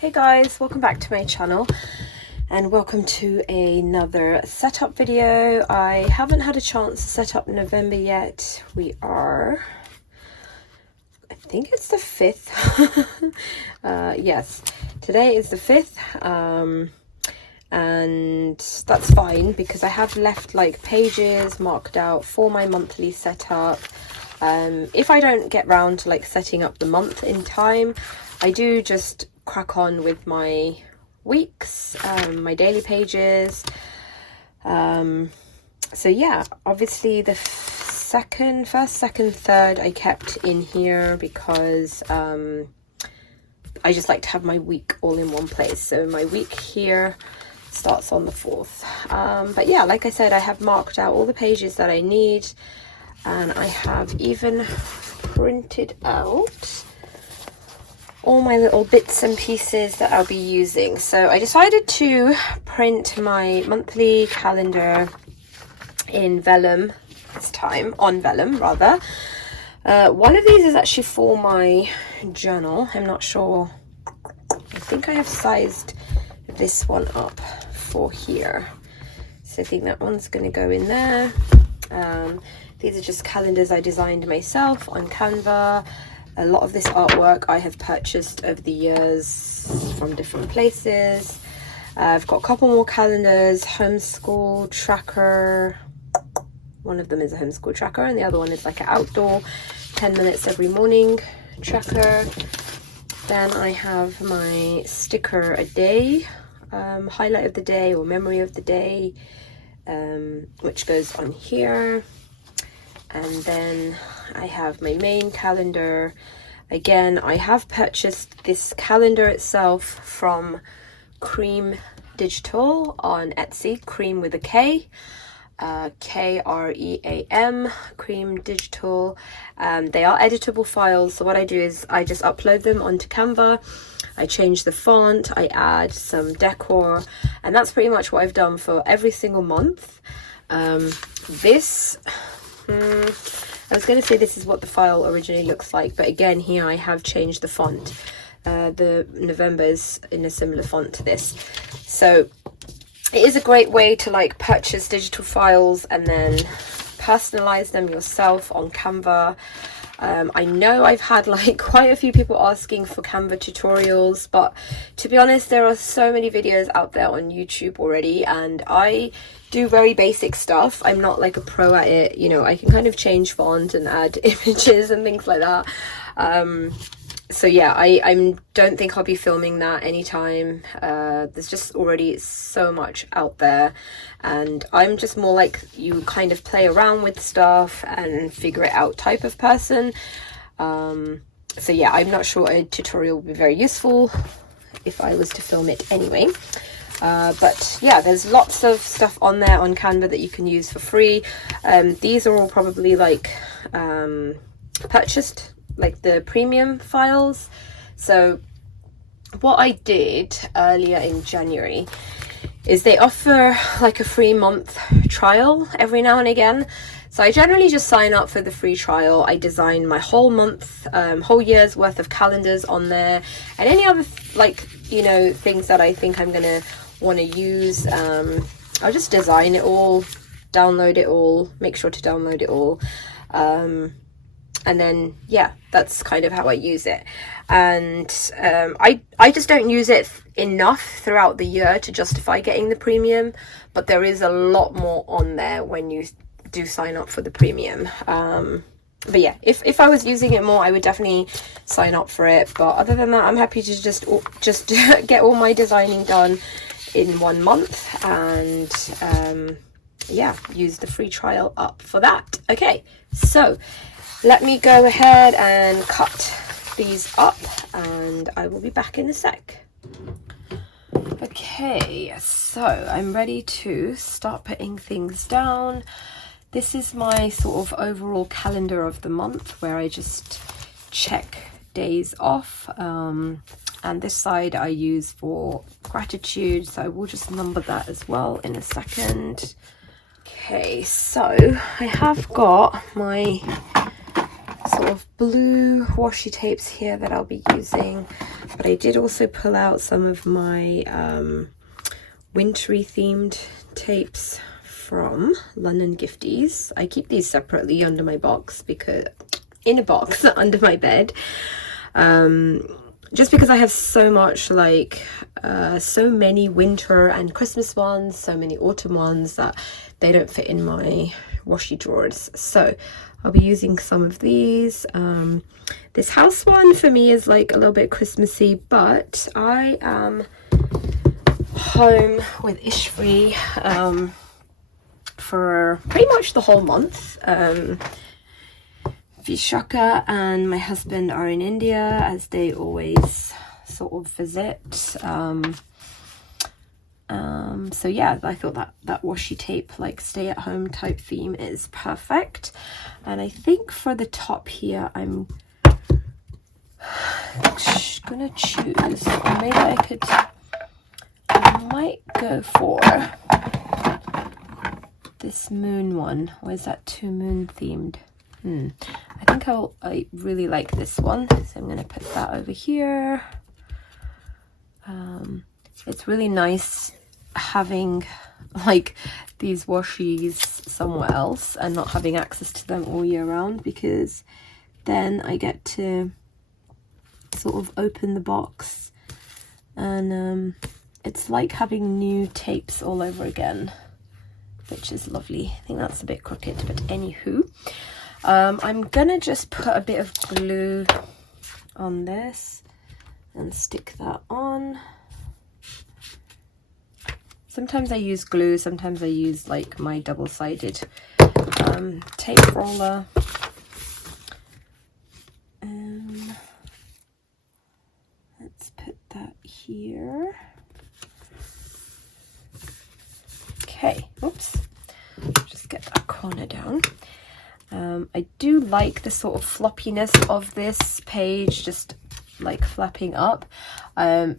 Hey guys, welcome back to my channel and welcome to another setup video. I haven't had a chance to set up November yet. We are, I think it's the 5th. Yes, today is the 5th, and that's fine because I have left like pages marked out for my monthly setup. If I don't get round to like setting up the month in time, I do just crack on with my weeks, my daily pages. So yeah, obviously the first, second, third I kept in here because I just like to have my week all in one place. So my week here starts on the 4th. But yeah, like I said, I have marked out all the pages that I need, and I have even printed out all my little bits and pieces that I'll be using. So I decided to print my monthly calendar in vellum this time, on vellum rather. One of these is actually for my journal. I'm not sure. I think I have sized this one up for here. So I think that one's going to go in there. These are just calendars I designed myself on Canva. A lot of this artwork I have purchased over the years from different places. I've got a couple more calendars, homeschool tracker. One of them is a homeschool tracker and the other one is like an outdoor 10 minutes every morning tracker. Then I have my sticker a day, highlight of the day or memory of the day, which goes on here. And then I have my main calendar. Again, I have purchased this calendar itself from Cream Digital on Etsy, Cream with a K, K-R-E-A-M, Cream Digital. They are editable files, so what I do is I just upload them onto Canva. I change the font, I add some decor, and that's pretty much what I've done for every single month. I was going to say this is what the file originally looks like, but again here I have changed the font. The November is in a similar font to this. So it is a great way to like purchase digital files and then personalize them yourself on Canva. I know I've had like quite a few people asking for Canva tutorials, but to be honest, there are so many videos out there on YouTube already, and I do very basic stuff. I'm not like a pro at it, you know. I can kind of change font and add images and things like that. So yeah, I don't think I'll be filming that anytime. There's just already so much out there, and I'm just more like you kind of play around with stuff and figure it out type of person. So yeah, I'm not sure a tutorial would be very useful if I was to film it anyway. But yeah, there's lots of stuff on there on Canva that you can use for free. These are all probably like purchased, like the premium files. So what I did earlier in January is they offer like a free month trial every now and again. So I generally just sign up for the free trial. I design my whole month, whole year's worth of calendars on there, and any other like, you know, things that I think I'm gonna want to use. I'll just design it all, download it all, make sure to download it all, and then yeah, that's kind of how I use it. And I just don't use it enough throughout the year to justify getting the premium, but there is a lot more on there when you do sign up for the premium. But yeah, if I was using it more, I would definitely sign up for it. But other than that, I'm happy to just get all my designing done in 1 month, and yeah, use the free trial up for that. Okay, so let me go ahead and cut these up, and I will be back in a sec. Okay, so I'm ready to start putting things down. This is my sort of overall calendar of the month where I just check days off, and this side I use for gratitude, so I will just number that as well in a second. Okay, so I have got my sort of blue washi tapes here that I'll be using, but I did also pull out some of my wintry themed tapes from London Gifties. I keep these separately under my box, because in a box under my bed, just because I have so much, like so many winter and Christmas ones, so many autumn ones, that they don't fit in my washi drawers. So I'll be using some of these. This house one for me is like a little bit Christmassy, but I am home with Ishri for pretty much the whole month. Vishaka and my husband are in India, as they always sort of visit. So yeah, I thought that washi tape, like stay at home type theme, is perfect. And I think for the top here, I'm gonna choose, or maybe I might go for this moon one. Or is that too moon themed? I think I really like this one, so I'm going to put that over here. It's really nice having like these washies somewhere else and not having access to them all year round, because then I get to sort of open the box and it's like having new tapes all over again, which is lovely. I think that's a bit crooked, but anywho. I'm gonna just put a bit of glue on this and stick that on. Sometimes I use glue, sometimes I use like my double-sided tape roller. Let's put that here. Okay, oops, just get that corner down. I do like the sort of floppiness of this page, just like flapping up.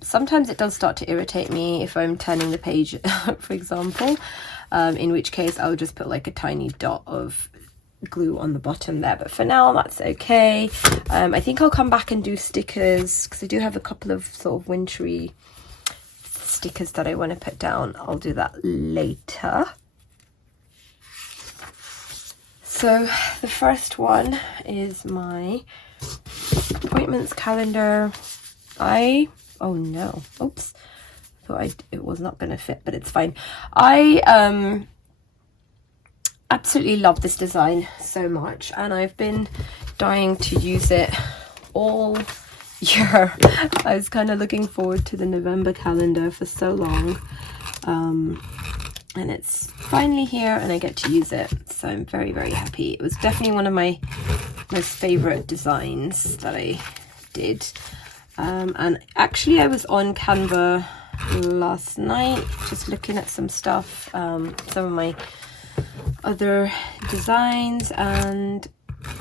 Sometimes it does start to irritate me if I'm turning the page, for example, in which case I'll just put like a tiny dot of glue on the bottom there, but for now that's okay. I think I'll come back and do stickers, because I do have a couple of sort of wintry stickers that I want to put down. I'll do that later. So the first one is my appointments calendar. Oh no, oops, thought it was not going to fit, but it's fine. I absolutely love this design so much, and I've been dying to use it all year. I was kind of looking forward to the November calendar for so long. And it's finally here and I get to use it, so I'm very, very happy. It was definitely one of my most favorite designs that I did. And actually I was on Canva last night just looking at some stuff, some of my other designs, and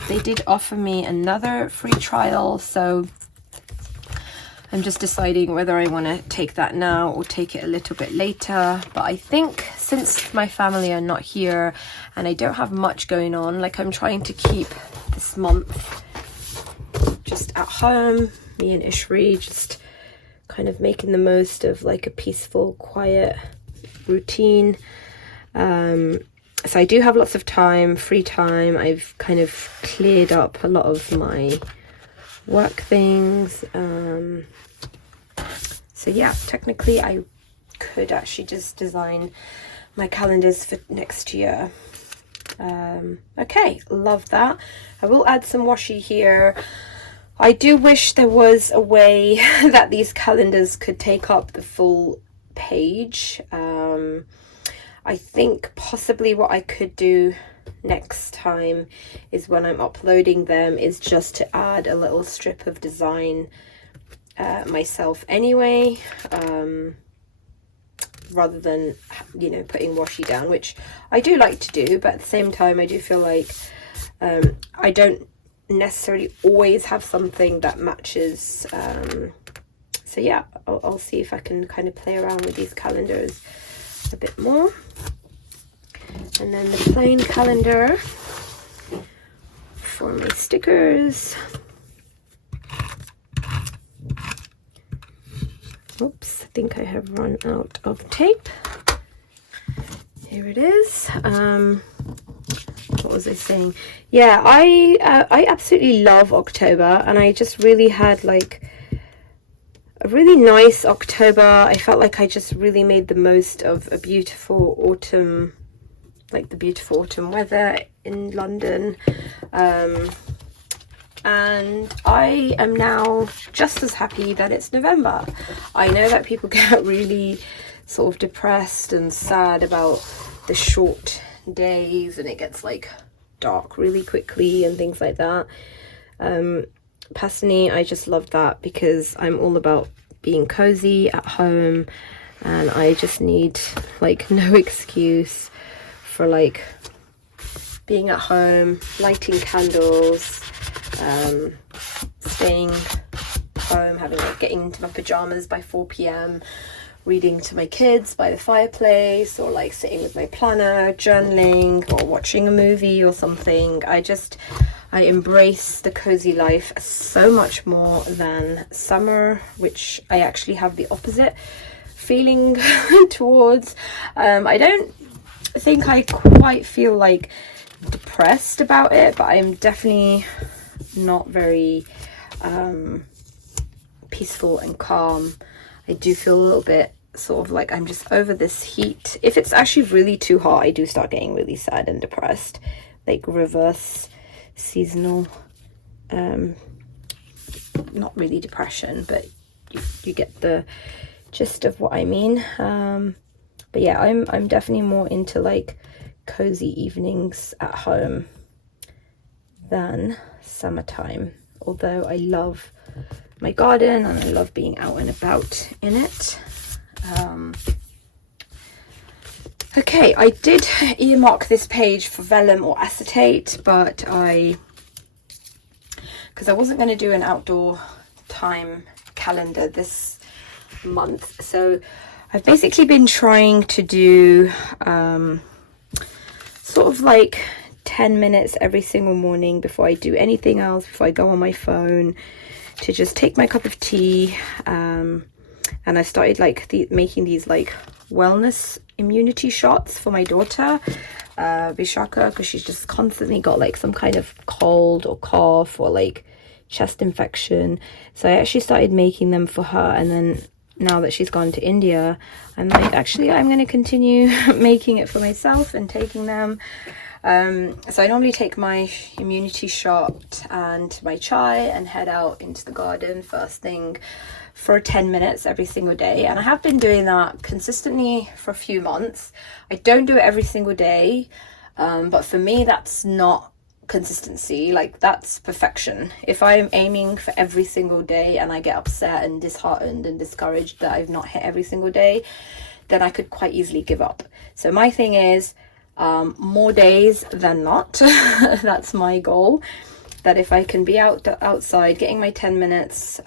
they did offer me another free trial, so I'm just deciding whether I want to take that now or take it a little bit later. But I think since my family are not here and I don't have much going on, like I'm trying to keep this month just at home, me and Ishri just kind of making the most of like a peaceful, quiet routine. So I do have lots of time, free time. I've kind of cleared up a lot of my work things. So yeah, technically I could actually just design my calendars for next year. Okay, love that. I will add some washi here. I do wish there was a way that these calendars could take up the full page. I think possibly what I could do next time is, when I'm uploading them, is just to add a little strip of design myself anyway, rather than, you know, putting washi down, which I do like to do, but at the same time I do feel like I don't necessarily always have something that matches. So yeah, I'll see if I can kind of play around with these calendars a bit more. And then the plain calendar for my stickers. Oops, I think I have run out of tape. Here it is. What was I saying? Yeah, I absolutely love October, and I just really had like a really nice October. I felt like I just really made the most of a beautiful autumn, like the beautiful autumn weather in London. And I am now just as happy that it's November. I know that people get really sort of depressed and sad about the short days, and it gets like dark really quickly and things like that. Personally, I just love that because I'm all about being cozy at home, and I just need like no excuse for like being at home, lighting candles, staying home, having like getting into my pajamas by 4 p.m, reading to my kids by the fireplace, or like sitting with my planner, journaling, or watching a movie or something. I embrace the cozy life so much more than summer, which I actually have the opposite feeling towards. I don't think I quite feel like depressed about it, but I'm definitely not very peaceful and calm. I do feel a little bit sort of like I'm just over this heat. If it's actually really too hot, I do start getting really sad and depressed, like reverse seasonal, not really depression, but you get the gist of what I mean. But yeah, I'm definitely more into like cozy evenings at home than summertime, although I love my garden and I love being out and about in it. Okay, I did earmark this page for vellum or acetate, but because I wasn't going to do an outdoor time calendar this month, so I've basically been trying to do sort of like 10 minutes every single morning before I do anything else, before I go on my phone, to just take my cup of tea. And I started like making these like wellness immunity shots for my daughter, Vishaka, because she's just constantly got like some kind of cold or cough or like chest infection. So I actually started making them for her, and then now that she's gone to India, I'm like, actually I'm going to continue making it for myself and taking them. So I normally take my immunity shot and my chai and head out into the garden first thing for 10 minutes every single day, and I have been doing that consistently for a few months. I don't do it every single day, but for me that's not consistency, like that's perfection. If I'm aiming for every single day and I get upset and disheartened and discouraged that I've not hit every single day, then I could quite easily give up. So my thing is more days than not. That's my goal, that if I can be outside getting my 10 minutes,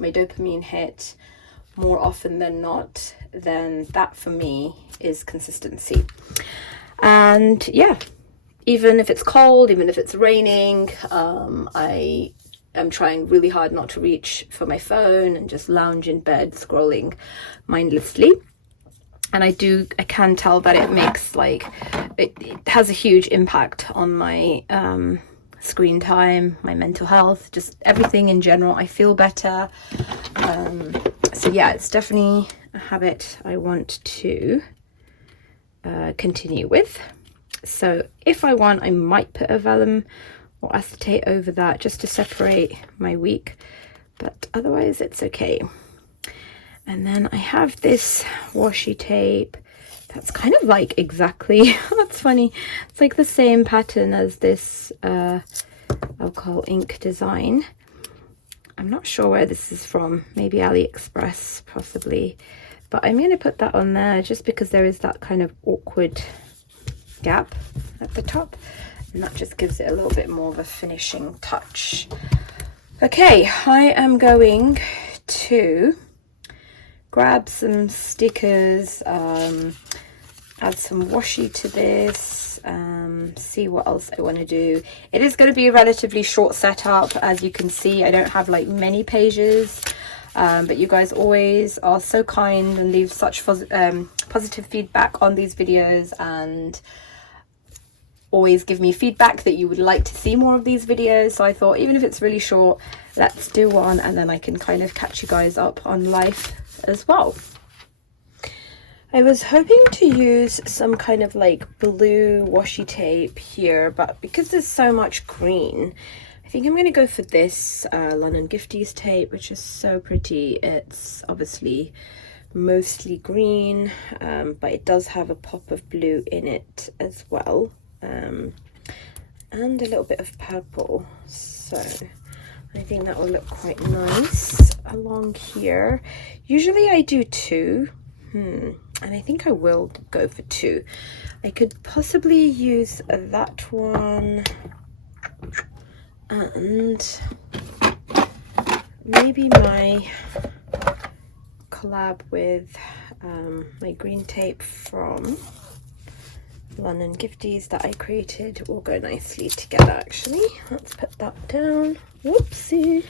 my dopamine hit more often than not, then that for me is consistency. And yeah, even if it's cold, even if it's raining, I am trying really hard not to reach for my phone and just lounge in bed scrolling mindlessly. And I can tell that it makes like, it has a huge impact on my screen time, my mental health, just everything in general. I feel better. So yeah, it's definitely a habit I want to continue with. So if I want, I might put a vellum or acetate over that just to separate my week, but otherwise it's okay. And then I have this washi tape that's kind of like exactly, that's funny, it's like the same pattern as this alcohol ink design. I'm not sure where this is from, maybe AliExpress possibly, but I'm going to put that on there just because there is that kind of awkward gap at the top, and that just gives it a little bit more of a finishing touch. Okay, I am going to grab some stickers, add some washi to this, see what else I want to do. It is going to be a relatively short setup. As you can see, I don't have like many pages, but you guys always are so kind and leave such positive feedback on these videos, and always give me feedback that you would like to see more of these videos. So I thought, even if it's really short, let's do one, and then I can kind of catch you guys up on life as well. I was hoping to use some kind of like blue washi tape here, but because there's so much green, I think I'm going to go for this London Gifties tape, which is so pretty. It's obviously mostly green, but it does have a pop of blue in it as well, and a little bit of purple. So I think that will look quite nice along here. Usually I do two. And I think I will go for two. I could possibly use that one and maybe my collab with my green tape from London Gifties that I created will go nicely together. Actually, let's put that down. Whoopsie.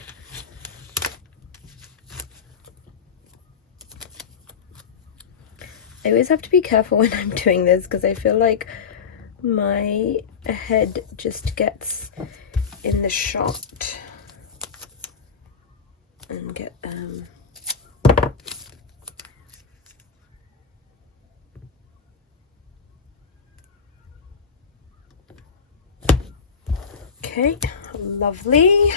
I always have to be careful when I'm doing this because I feel like my head just gets in the shot and get okay, lovely.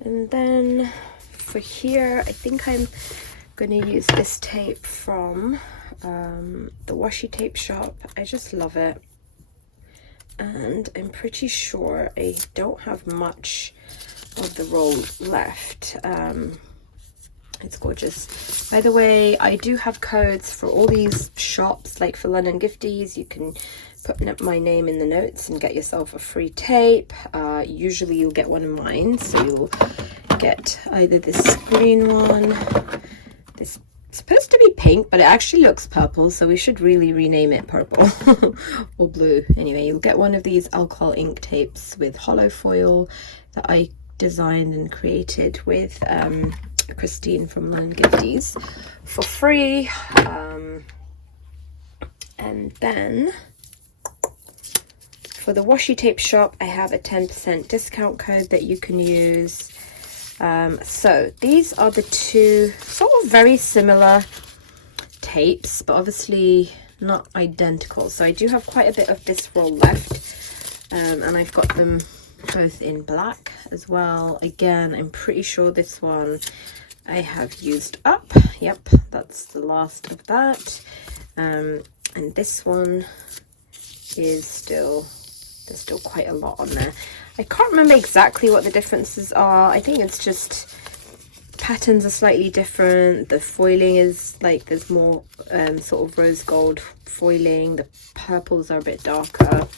And then for here, I think I'm going to use this tape from the washi tape shop. I just love it. And I'm pretty sure I don't have much of the roll left. It's gorgeous. By the way, I do have codes for all these shops, like for London Gifties. You can put my name in the notes and get yourself a free tape. Usually you'll get one of mine, so you'll get either this green one, this supposed to be pink, but it actually looks purple, so we should really rename it purple or blue. Anyway, you'll get one of these alcohol ink tapes with hollow foil that I designed and created with Christine from London Gifties for free. And then for the washi tape shop, I have a 10% discount code that you can use. So these are the two sort of very similar tapes, but obviously not identical. So I do have quite a bit of this roll left, and I've got them both in black as well. Again, I'm pretty sure this one I have used up. Yep, that's the last of that. And this one is still, there's still quite a lot on there. I can't remember exactly what the differences are. I think it's just patterns are slightly different. The foiling is like, there's more sort of rose gold foiling. The purples are a bit darker.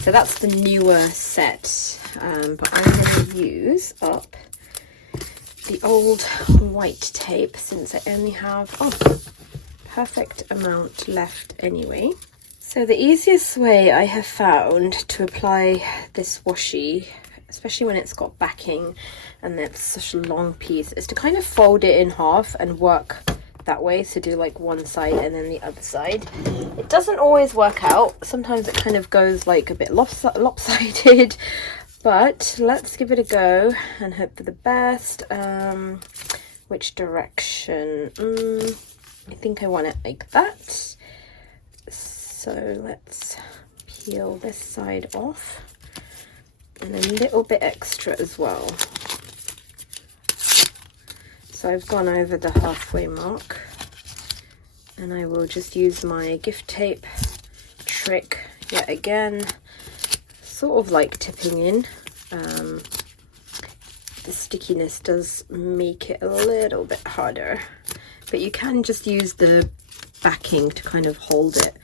So that's the newer set. But I'm going to use up the old white tape since I only have perfect amount left anyway. So the easiest way I have found to apply this washi, especially when it's got backing and it's such a long piece, is to kind of fold it in half and work that way. So do like one side and then the other side. It doesn't always work out. Sometimes it kind of goes like a bit lopsided, but let's give it a go and hope for the best. Which direction? I think I want it like that. So let's peel this side off and a little bit extra as well. So I've gone over the halfway mark, and I will just use my gift tape trick yet again, sort of like tipping in. The stickiness does make it a little bit harder, but you can just use the backing to kind of hold it,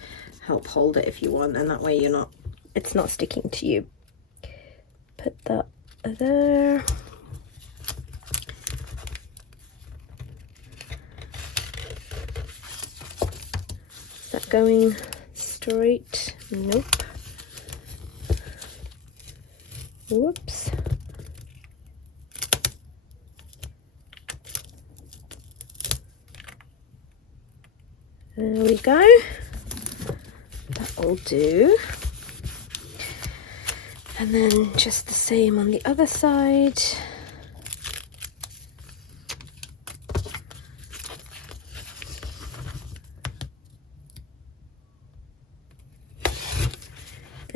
help hold it if you want, and that way you're not, it's not sticking to you. Put that there. that going straight? Nope. Whoops. There we go. That'll do. And then just the same on the other side.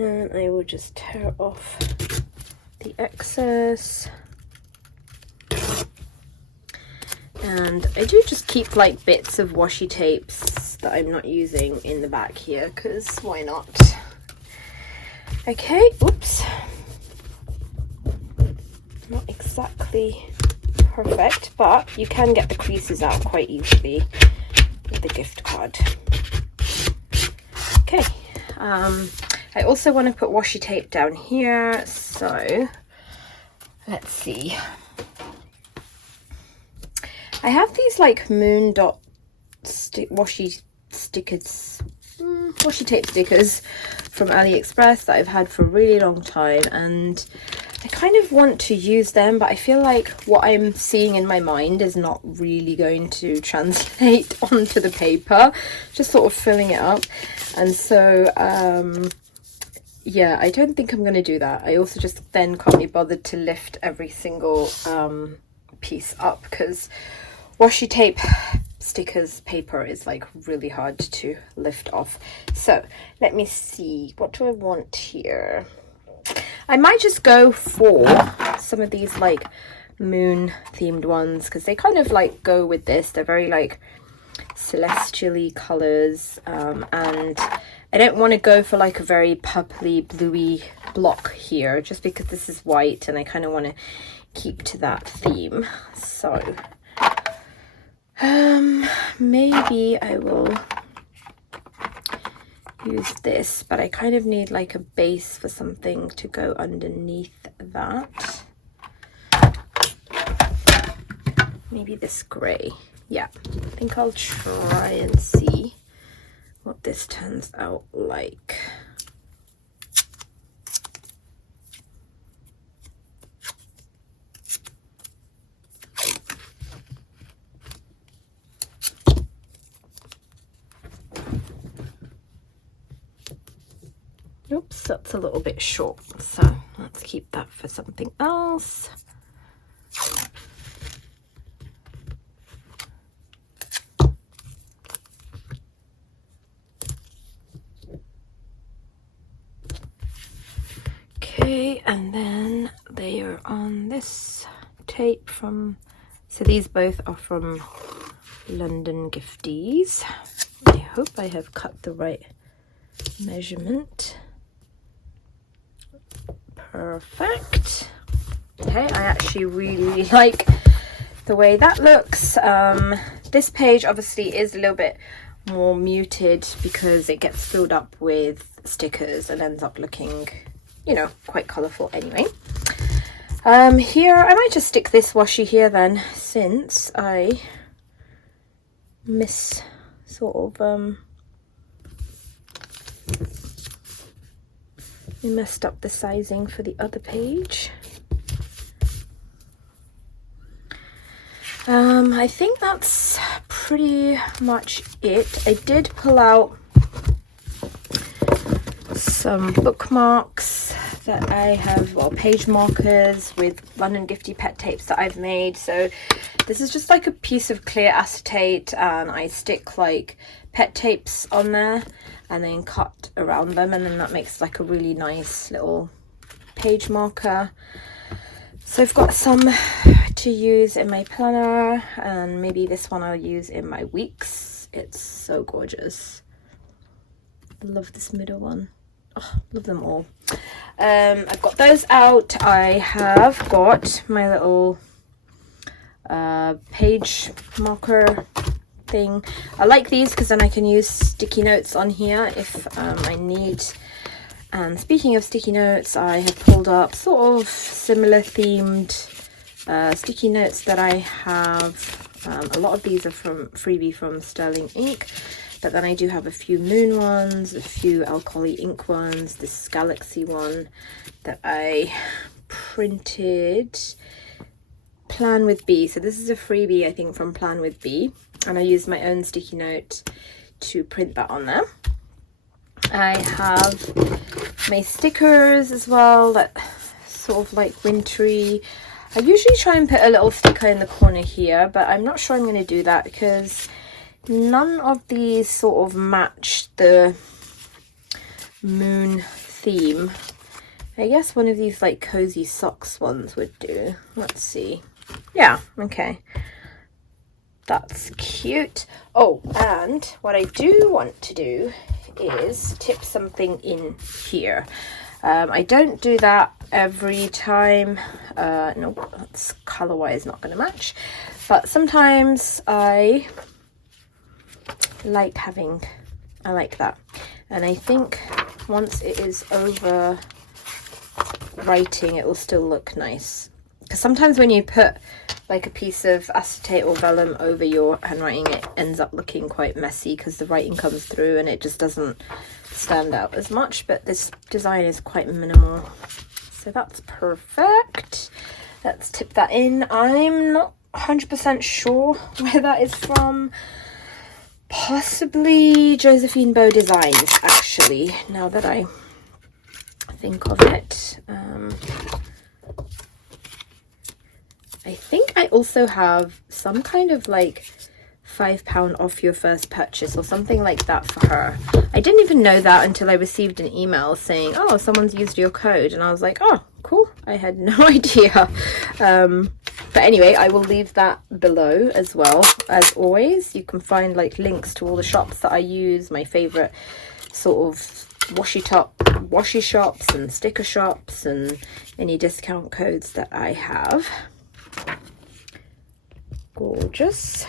And I will just tear off the excess. And I do just keep like bits of washi tapes that I'm not using in the back here, because why not? Okay, oops. Not exactly perfect, but you can get the creases out quite easily with the gift card. Okay, I also want to put washi tape down here, so let's see. I have these like moon dot washi stickers, washi tape stickers from AliExpress that I've had for a really long time, and I kind of want to use them, but I feel like what I'm seeing in my mind is not really going to translate onto the paper, just sort of filling it up. And so yeah, I don't think I'm going to do that. I also just then can't be bothered to lift every single piece up, because washi tape stickers paper is like really hard to lift off. So let me see, what do I want here? I might just go for some of these like moon themed ones, because they kind of like go with this. They're very like celestially colors, and I don't want to go for like a very purpley bluey block here, just because this is white and I kind of want to keep to that theme. So maybe I will use this, but I kind of need like a base for something to go underneath that. Maybe this grey. Yeah, I think I'll try and see what this turns out like. Oops, that's a little bit short, so let's keep that for something else. Okay, and then they are on this tape from, so these both are from London Gifties. I hope I have cut the right measurement. Perfect. Okay, I actually really like the way that looks. This page obviously is a little bit more muted because it gets filled up with stickers and ends up looking, you know, quite colourful anyway. Here I might just stick this washi here then, since I I messed up the sizing for the other page. I think that's pretty much it. I did pull out some bookmarks that I have, well, page markers with London Gifty pet tapes that I've made. So this is just like a piece of clear acetate, and I stick like pet tapes on there and then cut around them, and then that makes like a really nice little page marker. So I've got some to use in my planner, and maybe this one I'll use in my weeks. It's so gorgeous. I love this middle one. Oh, love them all. I've got those out. I have got my little page marker thing. I like these because then I can use sticky notes on here if I need. And speaking of sticky notes, I have pulled up sort of similar themed sticky notes that I have. A lot of these are from freebie from Sterling Ink. But then I do have a few moon ones, a few alcohol ink ones, this galaxy one that I printed. Plan with B. So this is a freebie, I think, from Plan with B. And I used my own sticky note to print that on there. I have my stickers as well, that sort of like wintry. I usually try and put a little sticker in the corner here, but I'm not sure I'm going to do that because none of these sort of match the moon theme. I guess one of these like cozy socks ones would do. Let's see. Yeah, okay. That's cute. Oh, and what I do want to do is tip something in here. I don't do that every time. Nope, that's color-wise not going to match. But sometimes I like that. And I think once it is over writing, it will still look nice. Because sometimes when you put like a piece of acetate or vellum over your handwriting, it ends up looking quite messy because the writing comes through and it just doesn't stand out as much. But this design is quite minimal, so that's perfect. Let's tip that in. I'm not 100% sure where that is from. Possibly Josephine Bow Designs, actually, now that I think of it. I think I also have some kind of like £5 off your first purchase or something like that for her. I didn't even know that until I received an email saying, oh, someone's used your code, and I was like, oh, cool. I had no idea. But anyway, I will leave that below as well. As always, you can find like links to all the shops that I use, my favorite sort of washi shops and sticker shops, and any discount codes that I have. Gorgeous.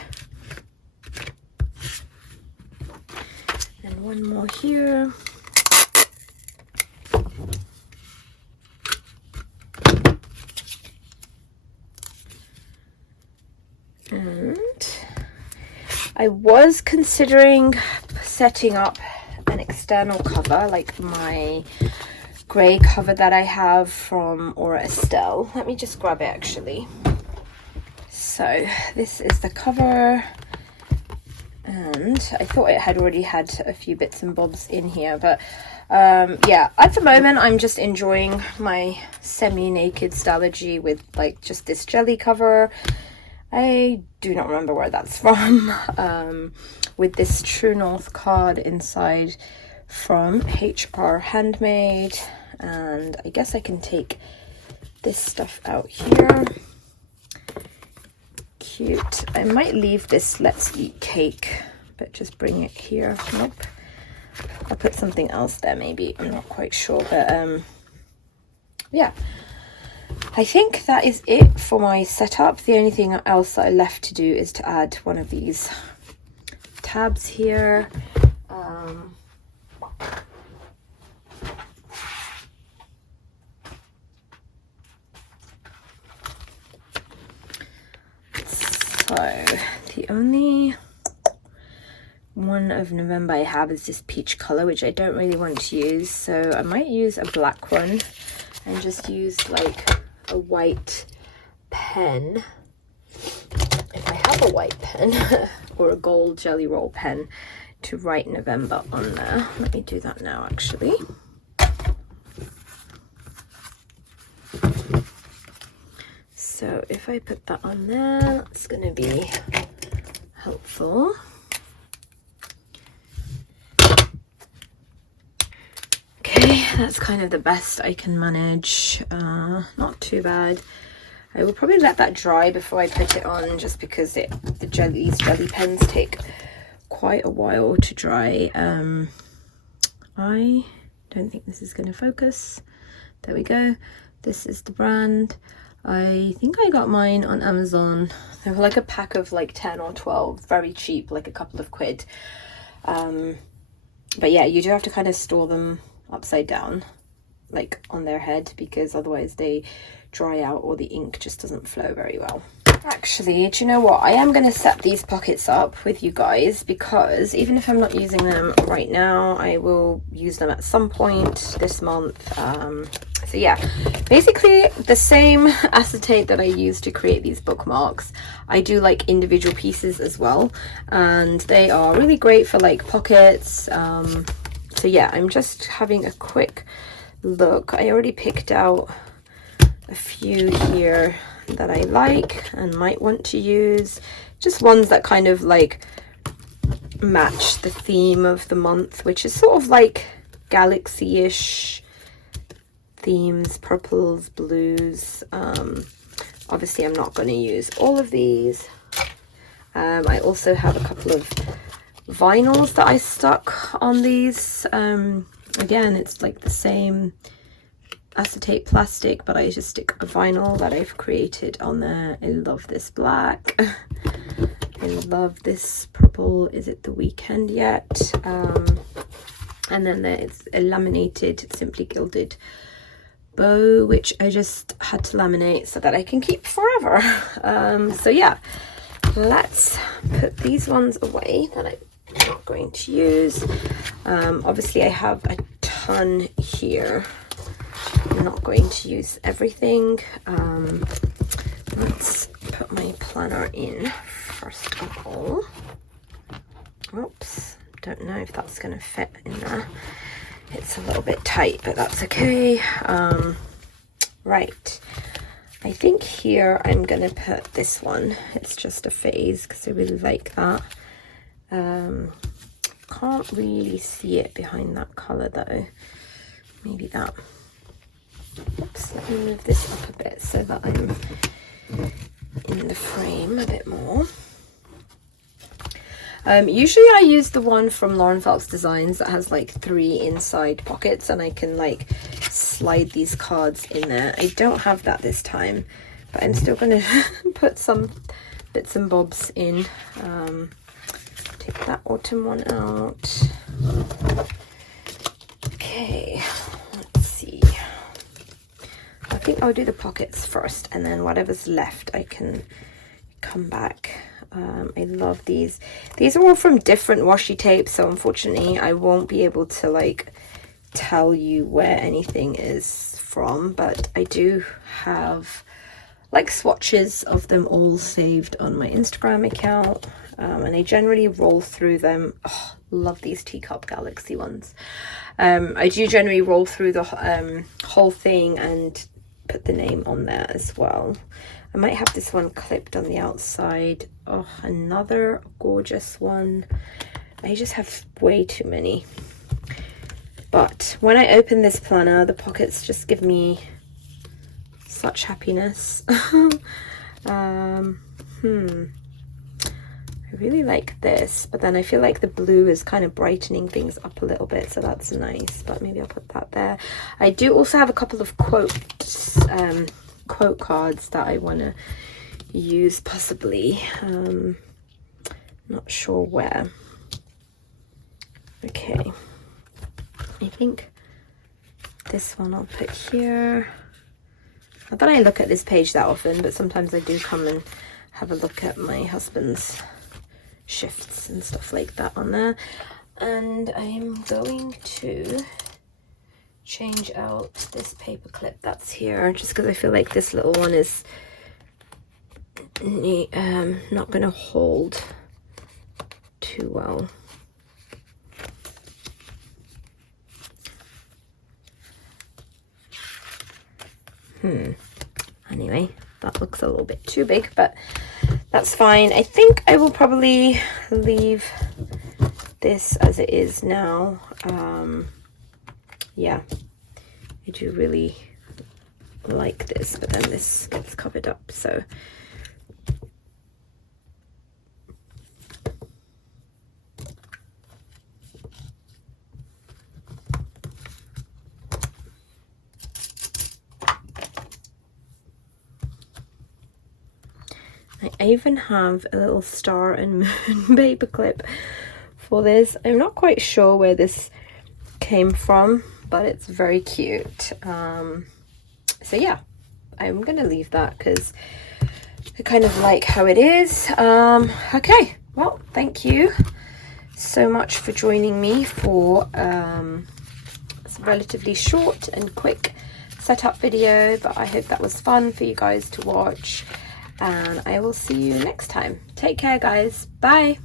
And one more here. And I was considering setting up an external cover, like my grey cover that I have from Aura Estelle. Let me just grab it actually. So this is the cover, and I thought it had already had a few bits and bobs in here, but yeah, at the moment I'm just enjoying my semi-naked Stalogy with like just this jelly cover. I do not remember where that's from, with this True North card inside from HR Handmade. And I guess I can take this stuff out here. Cute. I might leave this Let's Eat Cake, but just bring it here. Nope. I'll put something else there maybe. I'm not quite sure, but yeah. I think that is it for my setup. The only thing else that I left to do is to add one of these tabs here. So the only one of November I have is this peach color, which I don't really want to use, so I might use a black one and just use like a white pen, if I have a white pen, or a gold jelly roll pen to write November on there. Let me do that now actually. So if I put that on there, that's going to be helpful. Okay, that's kind of the best I can manage. Not too bad. I will probably let that dry before I put it on, just because these jelly pens take quite a while to dry. I don't think this is going to focus. There we go. This is the brand. I think I got mine on Amazon. They were like a pack of like 10 or 12, very cheap, like a couple of quid. But yeah, you do have to kind of store them upside down, like on their head, because otherwise they dry out or the ink just doesn't flow very well. Actually, do you know what? I am going to set these pockets up with you guys, because even if I'm not using them right now, I will use them at some point this month. So yeah, basically the same acetate that I use to create these bookmarks, I do like individual pieces as well, and they are really great for like pockets. So yeah, I'm just having a quick look. I already picked out a few here that I like and might want to use, just ones that kind of like match the theme of the month, which is sort of like galaxy-ish themes, purples, blues. Obviously I'm not going to use all of these. I also have a couple of vinyls that I stuck on these. Again, it's like the same acetate plastic, but I just stick a vinyl that I've created on there. I love this black. I love this purple. Is it the weekend yet? And then there's a laminated, simply gilded bow, which I just had to laminate so that I can keep forever. So yeah, let's put these ones away that I'm not going to use. Obviously I have a ton here. I'm not going to use everything. Let's put my planner in first of all. Oops, don't know if that's going to fit in there. It's a little bit tight, but that's okay. Right, I think here I'm going to put this one. It's just a phase because I really like that. Can't really see it behind that colour though. Maybe that. Oops, let me move this up a bit so that I'm in the frame a bit more. Usually I use the one from Lauren Phelps Designs that has like 3 inside pockets, and I can like slide these cards in there. I don't have that this time, but I'm still going to put some bits and bobs in. Take that autumn one out. Okay, let's see. I think I'll do the pockets first, and then whatever's left I can come back. I love these. These are all from different washi tapes, so unfortunately I won't be able to like tell you where anything is from, but I do have like swatches of them all saved on my Instagram account, and I generally roll through them. Oh, love these Teacup Galaxy ones. I do generally roll through the whole thing and put the name on there as well. I might have this one clipped on the outside. Oh, another gorgeous one. I just have way too many. But when I open this planner, the pockets just give me such happiness. I really like this, but then I feel like the blue is kind of brightening things up a little bit, so that's nice, but maybe I'll put that there. I do also have a couple of quotes, quote cards that I want to use possibly. Not sure where. Okay, I think this one I'll put here. Not that I look at this page that often, but sometimes I do come and have a look at my husband's shifts and stuff like that on there. And I'm going to change out this paper clip that's here, just because I feel like this little one is not going to hold too well. Anyway, that looks a little bit too big, but that's fine. I think I will probably leave this as it is now. Yeah, I do really like this, but then this gets covered up, so I even have a little star and moon paper clip for this. I'm not quite sure where this came from, but it's very cute. So yeah, I'm gonna leave that because I kind of like how it is. Okay, well, thank you so much for joining me for it's a relatively short and quick setup video, but I hope that was fun for you guys to watch, and I will see you next time. Take care, guys. Bye.